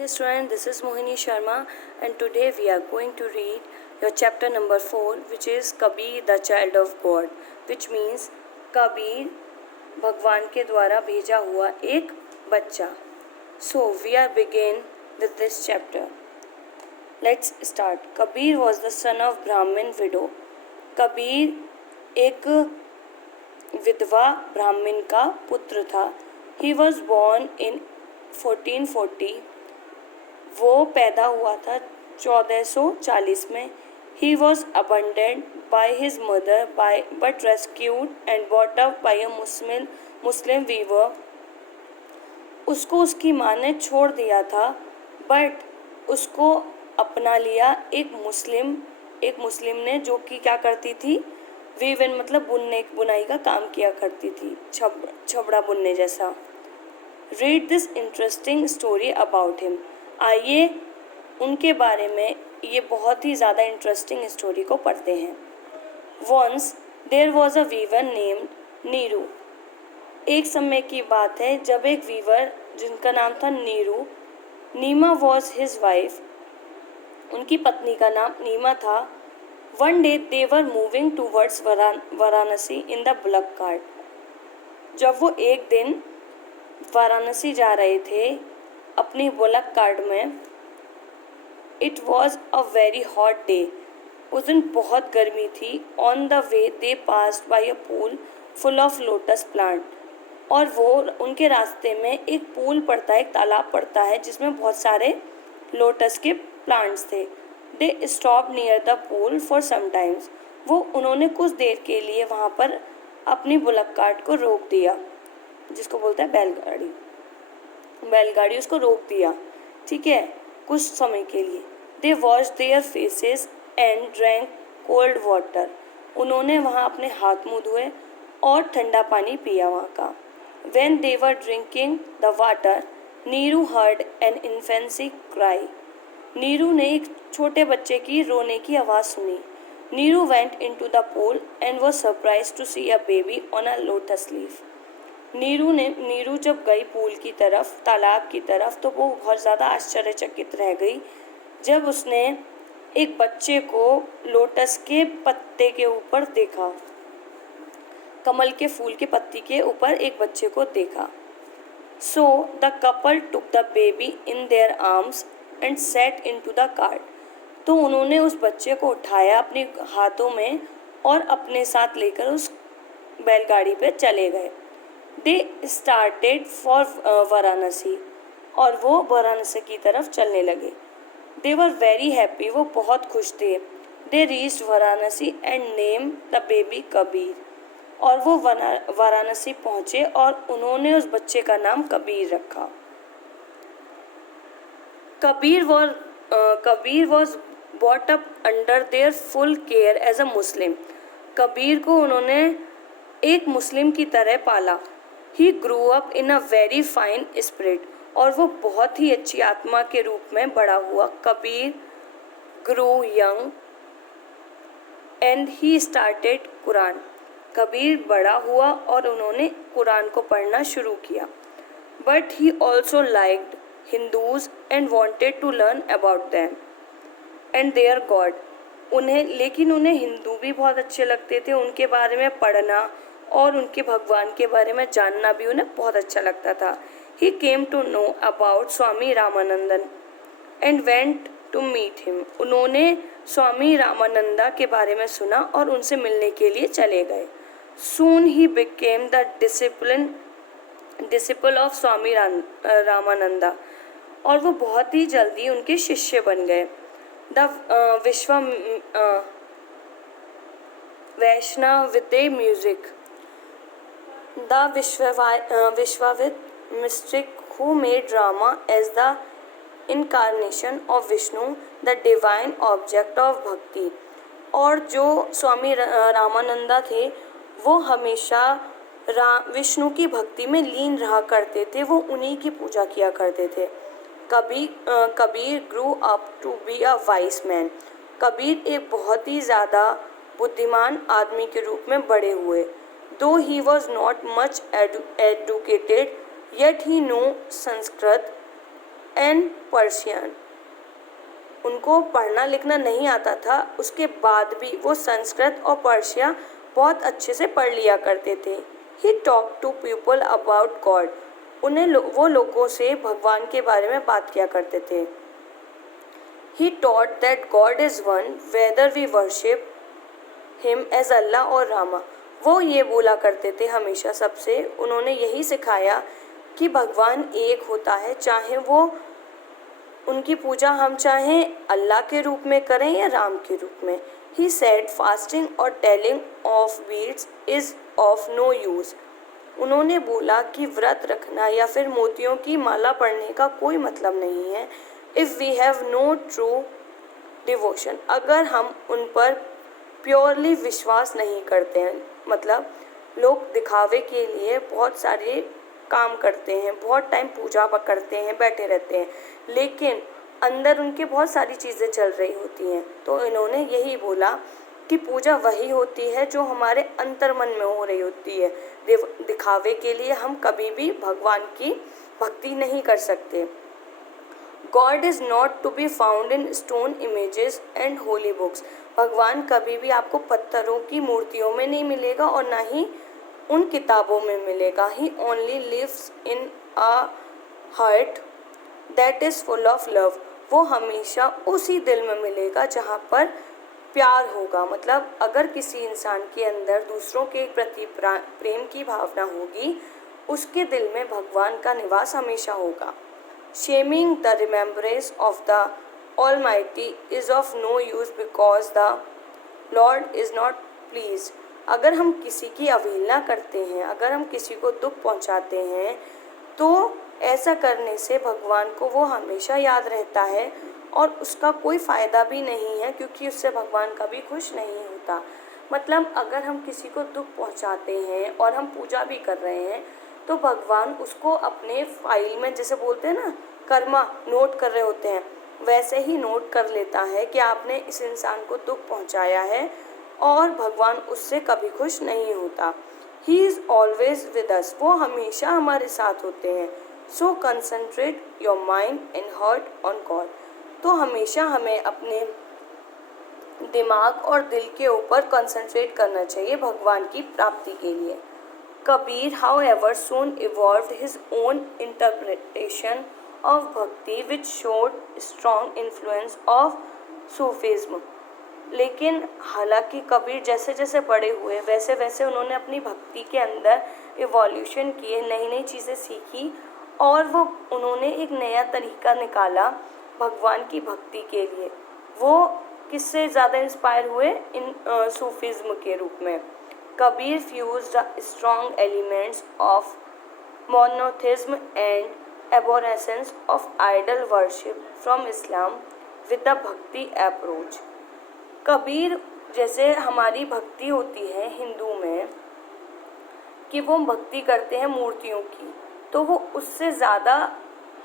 Dear student, this is Mohini Sharma and today we are going to read your chapter number 4 which is Kabir the child of God, which means Kabir भगवान के द्वारा भेजा हुआ एक बच्चा. So we are begin with this chapter. Let's start. Kabir was the son of Brahmin widow. Kabir एक विधवा ब्राह्मण का पुत्र था. He was born in 1440. वो पैदा हुआ था 1440 में. He was abandoned by his mother but rescued and brought up by a Muslim weaver. उसको उसकी माँ ने छोड़ दिया था बट उसको अपना लिया एक मुस्लिम ने, जो कि क्या करती थी, वीवन मतलब बुनाई का काम किया करती थी, छबड़ा बुनने जैसा. Read this interesting story about him. आइए उनके बारे में ये बहुत ही ज़्यादा इंटरेस्टिंग स्टोरी को पढ़ते हैं. Once there was a weaver named Neeru. एक समय की बात है जब एक वीवर जिनका नाम था नीरू, नीमा वॉज हिज वाइफ, उनकी पत्नी का नाम नीमा था. One day they were moving towards Varanasi in the bullock cart. जब वो एक दिन वाराणसी जा रहे थे अपनी बुलक कार्ट में. It was a very hot day. उस दिन बहुत गर्मी थी. On the way they passed by a pool full of lotus plant. और वो उनके रास्ते में एक पूल पड़ता है, एक तालाब पड़ता है जिसमें बहुत सारे लोटस के प्लांट्स थे. They stop near the pool for some times. उन्होंने कुछ देर के लिए वहाँ पर अपनी बुलक कार्ट को रोक दिया, जिसको बोलते हैं बैलगाड़ी उसको रोक दिया. ठीक है, कुछ समय के लिए. दे wash their faces and drank cold water. उन्होंने वहाँ अपने हाथ मुँह धोए और ठंडा पानी पिया वहाँ का. When they were drinking the water Neeru heard an infancy cry. Neeru ने एक छोटे बच्चे की रोने की आवाज़ सुनी. Neeru went into the pool and was surprised to see a baby on a lotus leaf. Neeru जब गई पूल की तरफ, तालाब की तरफ, तो वो बहुत ज़्यादा आश्चर्यचकित रह गई जब उसने एक बच्चे को लोटस के पत्ते के ऊपर देखा. कमल के फूल के पत्ती के ऊपर एक बच्चे को देखा. So the couple took the baby in their arms and set into the cart. तो उन्होंने उस बच्चे को उठाया अपने हाथों में और अपने साथ लेकर उस बैलगाड़ी पे चले गए. They started for Varanasi. और वो वाराणसी की तरफ चलने लगे. दे वर वेरी हैप्पी. वो बहुत खुश थे. They reached Varanasi and name the baby Kabir. और वो वाराणसी पहुँचे और उन्होंने उस बच्चे का नाम कबीर रखा. Kabir was brought up under their full care as a Muslim. Kabir को उन्होंने एक मुस्लिम की तरह पाला. He grew up in a very fine spirit. और वो बहुत ही अच्छी आत्मा के रूप में बड़ा हुआ. Kabir grew young and he started Quran. Kabir बड़ा हुआ और उन्होंने कुरान को पढ़ना शुरू किया. But he also liked Hindus and wanted to learn about them and their God. लेकिन उन्हें हिंदू भी बहुत अच्छे लगते थे. उनके बारे में पढ़ना और उनके भगवान के बारे में जानना भी उन्हें बहुत अच्छा लगता था. He came to know about Swami Ramanandan and went to meet him. उन्होंने स्वामी रामानंदा के बारे में सुना और उनसे मिलने के लिए चले गए. Soon he became the disciple of Swami Ramananda. और वो बहुत ही जल्दी उनके शिष्य बन गए. The Vaishnavite music. द विश्वाविद mystic who made drama as the incarnation of Vishnu, the divine object of bhakti. और जो स्वामी रामानंदा थे वो हमेशा विष्णु की भक्ति में लीन रहा करते थे. वो उन्हीं की पूजा किया करते थे. Kabir grew up to be a wise man. Kabir एक बहुत ही ज़्यादा बुद्धिमान आदमी के रूप में बड़े हुए. दो he was not much educated yet he knew Sanskrit and Persian. उनको पढ़ना लिखना नहीं आता था, उसके बाद भी वो संस्कृत और पर्शिया बहुत अच्छे से पढ़ लिया करते थे। He talk to people about God. वो लोगों से भगवान के बारे में बात किया करते थे। He taught that God is one whether we worship him as Allah और रामा। वो ये बोला करते थे हमेशा सबसे, उन्होंने यही सिखाया कि भगवान एक होता है, चाहे वो उनकी पूजा हम चाहें अल्लाह के रूप में करें या राम के रूप में। ही सेड फास्टिंग और telling of beads is of no use. उन्होंने बोला कि व्रत रखना या फिर मोतियों की माला पढ़ने का कोई मतलब नहीं है। If we have no true devotion, अगर हम उन पर प्योरली विश्वास नहीं करते हैं, मतलब लोग दिखावे के लिए बहुत सारे काम करते हैं, बहुत टाइम पूजा करते हैं, बैठे रहते हैं, लेकिन अंदर उनके बहुत सारी चीज़ें चल रही होती हैं। तो इन्होंने यही बोला कि पूजा वही होती है जो हमारे अंतर मन में हो रही होती है। दिखावे के लिए हम कभी भी भगवान की भक्ति नहीं कर सकते। God is not to be found in stone images and holy books. भगवान कभी भी आपको पत्थरों की मूर्तियों में नहीं मिलेगा और ना ही उन किताबों में मिलेगा। He only lives in a heart that is full of love. वो हमेशा उसी दिल में मिलेगा जहाँ पर प्यार होगा। मतलब अगर किसी इंसान के अंदर दूसरों के प्रति प्रेम की भावना होगी, उसके दिल में भगवान का निवास हमेशा होगा। Shaming the remembrance of the almighty is of no use because the lord is not please. अगर हम किसी की अवहेलना करते हैं, अगर हम किसी को दुख पहुंचाते हैं, तो ऐसा करने से भगवान को वो हमेशा याद रहता है और उसका कोई फ़ायदा भी नहीं है, क्योंकि उससे भगवान कभी खुश नहीं होता। मतलब अगर हम किसी को दुख पहुंचाते हैं और हम पूजा भी कर रहे हैं, तो भगवान उसको अपने फाइल में, जैसे बोलते हैं ना कर्मा, नोट कर रहे होते हैं, वैसे ही नोट कर लेता है कि आपने इस इंसान को दुख पहुंचाया है, और भगवान उससे कभी खुश नहीं होता। He is always with us. वो हमेशा हमारे साथ होते हैं। So concentrate your mind and heart on God. तो हमेशा हमें अपने दिमाग और दिल के ऊपर कंसंट्रेट करना चाहिए भगवान की प्राप्ति के लिए। Kabir however soon evolved his own interpretation of bhakti which showed strong influence of Sufism। लेकिन हालांकि कबीर जैसे जैसे बड़े हुए वैसे वैसे उन्होंने अपनी भक्ति के अंदर इवोल्यूशन किए, नई नई चीज़ें सीखी, और वो उन्होंने एक नया तरीका निकाला भगवान की भक्ति के लिए। वो किससे ज़्यादा इंस्पायर हुए? इन सूफिज्म के रूप में। Kabir fused the strong elements of monotheism and abhorrence of idol worship from Islam with the bhakti approach। Kabir जैसे हमारी भक्ति होती है हिंदू में कि वो भक्ति करते हैं मूर्तियों की, तो वो उससे ज़्यादा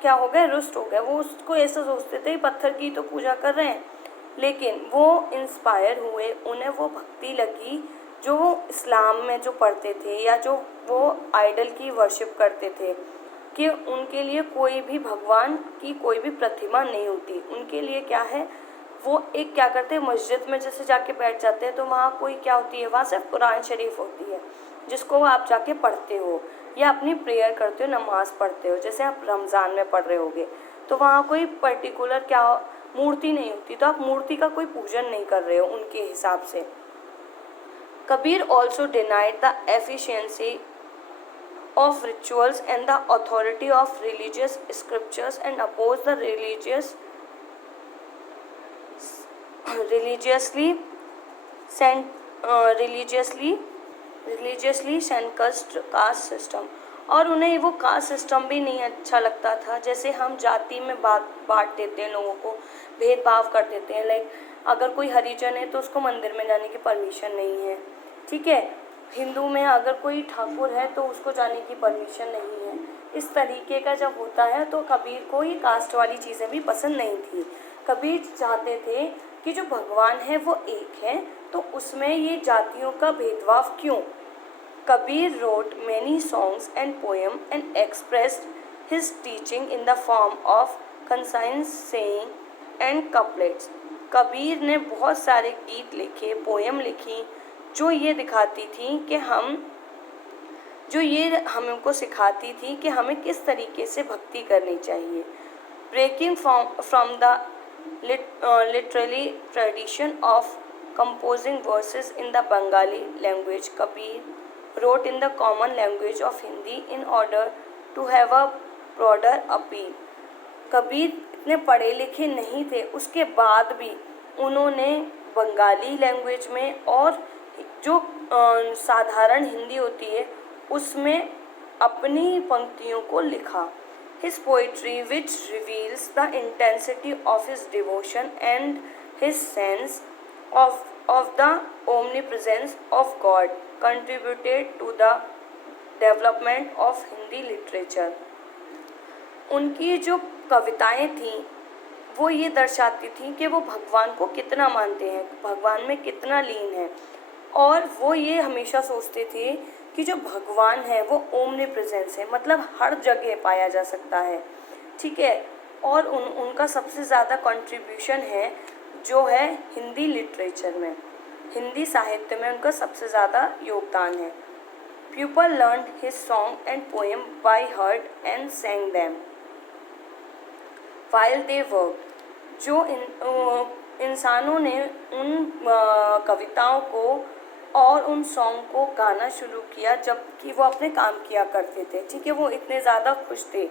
क्या हो गए, रुष्ट हो गए। वो उसको ऐसा सोचते थे पत्थर की तो पूजा कर रहे हैं, लेकिन वो इंस्पायर हुए, उन्हें वो भक्ति लगी जो इस्लाम में जो पढ़ते थे या जो वो आइडल की वर्शिप करते थे, कि उनके लिए कोई भी भगवान की कोई भी प्रतिमा नहीं होती। उनके लिए क्या है, वो एक क्या करते हैं, मस्जिद में जैसे जाके बैठ जाते हैं, तो वहाँ कोई क्या होती है, वहाँ सिर्फ कुरान शरीफ होती है जिसको आप जाके पढ़ते हो या अपनी प्रेयर करते हो, नमाज पढ़ते हो, जैसे आप रमज़ान में पढ़ रहे होगे, तो वहाँ कोई पर्टिकुलर क्या मूर्ति नहीं होती, तो आप मूर्ति का कोई पूजन नहीं कर रहे हो उनके हिसाब से। Kabir also denied the efficiency of rituals and the authority of religious scriptures and opposed the religiously caste system। और उन्हें वो कास्ट सिस्टम भी नहीं अच्छा लगता था। जैसे हम जाति में बांट देते हैं, लोगों को भेदभाव कर देते हैं। लाइक अगर कोई हरिजन है तो उसको मंदिर में जाने की परमिशन नहीं है, ठीक है। हिंदू में अगर कोई ठाकुर है तो उसको जाने की परमिशन नहीं है। इस तरीके का जब होता है तो कबीर को ये कास्ट वाली चीज़ें भी पसंद नहीं थी। कबीर चाहते थे कि जो भगवान है वो एक है, तो उसमें ये जातियों का भेदभाव क्यों। Kabir wrote many songs and poems and expressed his teaching in the form of conscience saying and couplets. Kabir ने बहुत सारे गीत लिखे, पोयम लिखी जो ये दिखाती थी कि हमको सिखाती थी कि हमें किस तरीके से भक्ति करनी चाहिए। Breaking from the literary tradition of composing verses in the Bengali language, Kabir wrote in the common language of Hindi in order to have a broader appeal. Kabir इतने पढ़े लिखे नहीं थे, उसके बाद भी उन्होंने बंगाली लैंग्वेज में और जो साधारण हिंदी होती है उसमें अपनी पंक्तियों को लिखा। His poetry, which reveals the intensity of his devotion and his sense of the omnipresence of God, contributed to the development of Hindi literature. उनकी जो कविताएं थीं वो ये दर्शाती थी कि वो भगवान को कितना मानते हैं, भगवान में कितना लीन है, और वो ये हमेशा सोचते थे कि जो भगवान है वो ओमनी प्रेजेंस है, मतलब हर जगह पाया जा सकता है, ठीक है। और उनका सबसे ज़्यादा कंट्रीब्यूशन है जो है हिंदी लिटरेचर में, हिंदी साहित्य में उनका सबसे ज़्यादा योगदान है। People learn his song and poem by heart and saying them while they work. जो इंसानों ने उन कविताओं को और उन सॉन्ग को गाना शुरू किया जबकि वो अपने काम किया करते थे, ठीक है, वो इतने ज़्यादा खुश थे।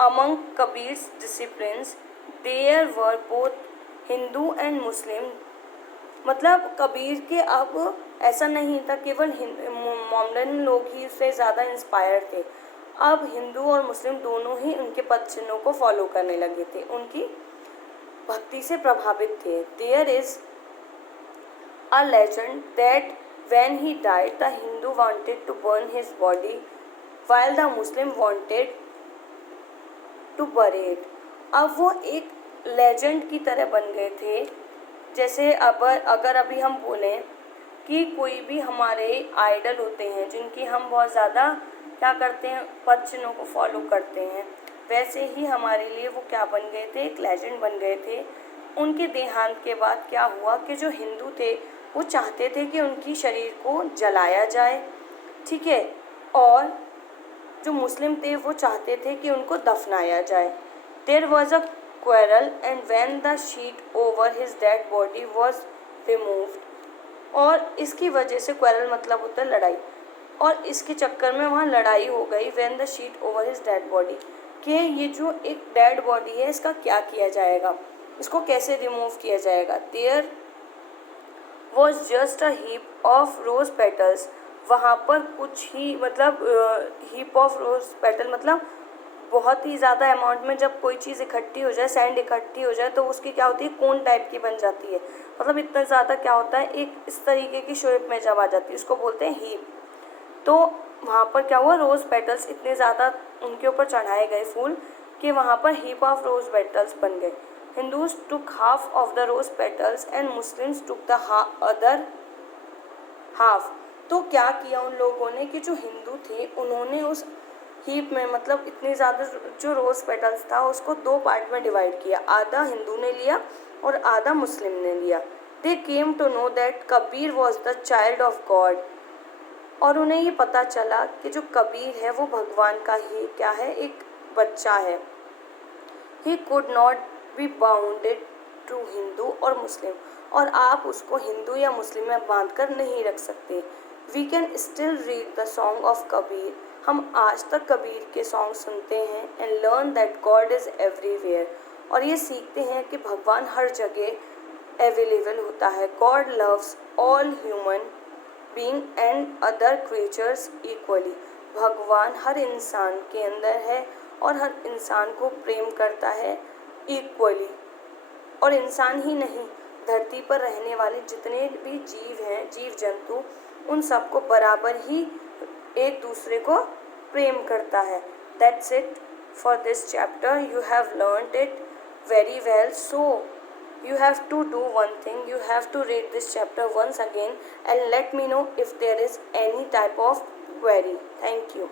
Among Kabir's disciples there were both Hindu and Muslim, मतलब कबीर के अब ऐसा नहीं था केवल मोमडन लोग ही उससे ज़्यादा इंस्पायर थे, अब हिंदू और मुस्लिम दोनों ही उनके पद चिन्हों को फॉलो करने लगे थे, उनकी भक्ति से प्रभावित थे। There is a legend that when he died the Hindu wanted to burn his body while the Muslim wanted to bury it. अब वो एक लेजेंड की तरह बन गए थे। जैसे अब अगर अभी हम बोलें कि कोई भी हमारे आइडल होते हैं जिनकी हम बहुत ज़्यादा क्या करते हैं, पद चिन्हों को फॉलो करते हैं, वैसे ही हमारे लिए वो क्या बन गए थे, एक लेजेंड बन गए थे। उनके देहांत के बाद क्या हुआ कि जो हिंदू थे वो चाहते थे कि उनकी शरीर को जलाया जाए, ठीक है, और जो मुस्लिम थे वो चाहते थे कि उनको दफनाया जाए। There was a quarrel and when the sheet over his dead body was removed, और इसकी वजह से क्वेरल मतलब होता है लड़ाई, और इसके चक्कर में वहाँ लड़ाई हो गई। When the sheet over his dead body, कि ये जो एक डेड बॉडी है इसका क्या किया जाएगा, इसको कैसे रिमूव किया जाएगा। There was just a heap of rose petals, वहाँ पर कुछ ही मतलब हीप ऑफ रोज पेटल मतलब बहुत ही ज़्यादा अमाउंट में जब कोई चीज़ इकट्ठी हो जाए, सैंड इकट्ठी हो जाए तो उसकी क्या होती है, कोन टाइप की बन जाती है, मतलब इतना ज़्यादा क्या होता है, एक इस तरीके की शेप में जब आ जाती है उसको बोलते हैं हीप। तो वहाँ पर क्या हुआ, रोज़ पेटल्स इतने ज़्यादा उनके ऊपर चढ़ाए गए फूल कि वहाँ पर हीप ऑफ रोज़ पेटल्स बन गए। Hindus took half of the rose petals and Muslims took the other half. तो क्या किया उन लोगों ने कि जो हिंदू थे उन्होंने उस हीप में मतलब इतने ज़्यादा जो रोज़ पेटल्स था उसको दो पार्ट में डिवाइड किया, आधा हिंदू ने लिया और आधा मुस्लिम ने लिया। They came to know that Kabir was the child of God, और उन्हें ये पता चला कि जो कबीर है वो भगवान का ही क्या है, एक बच्चा है। He could not be bounded to Hindu और मुस्लिम, और आप उसको हिंदू या मुस्लिम में बांध कर नहीं रख सकते। We can still read the song of Kabir, हम आज तक कबीर के सॉन्ग सुनते हैं, and learn that God is everywhere, और ये सीखते हैं कि भगवान हर जगह अवेलेबल होता है। God loves all human being and other creatures equally, भगवान हर इंसान के अंदर है और हर इंसान को प्रेम करता है इक्वली, और इंसान ही नहीं, धरती पर रहने वाले जितने भी जीव हैं, जीव जंतु, उन सबको बराबर ही एक दूसरे को प्रेम करता है। That's it for this chapter, you have learned it very well, so you have to do one thing, you have to read this chapter once again and let me know if there is any type of query. Thank you.